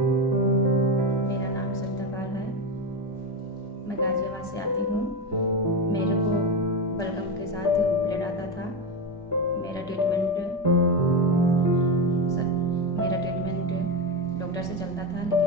मेरा नाम सरिता पाल है। मैं गाजियाबाद से आती हूँ। मेरे को बलगम के साथ ब्लड आता था। मेरा ट्रीटमेंट मेरा ट्रीटमेंट डॉक्टर से चलता था, लेकिन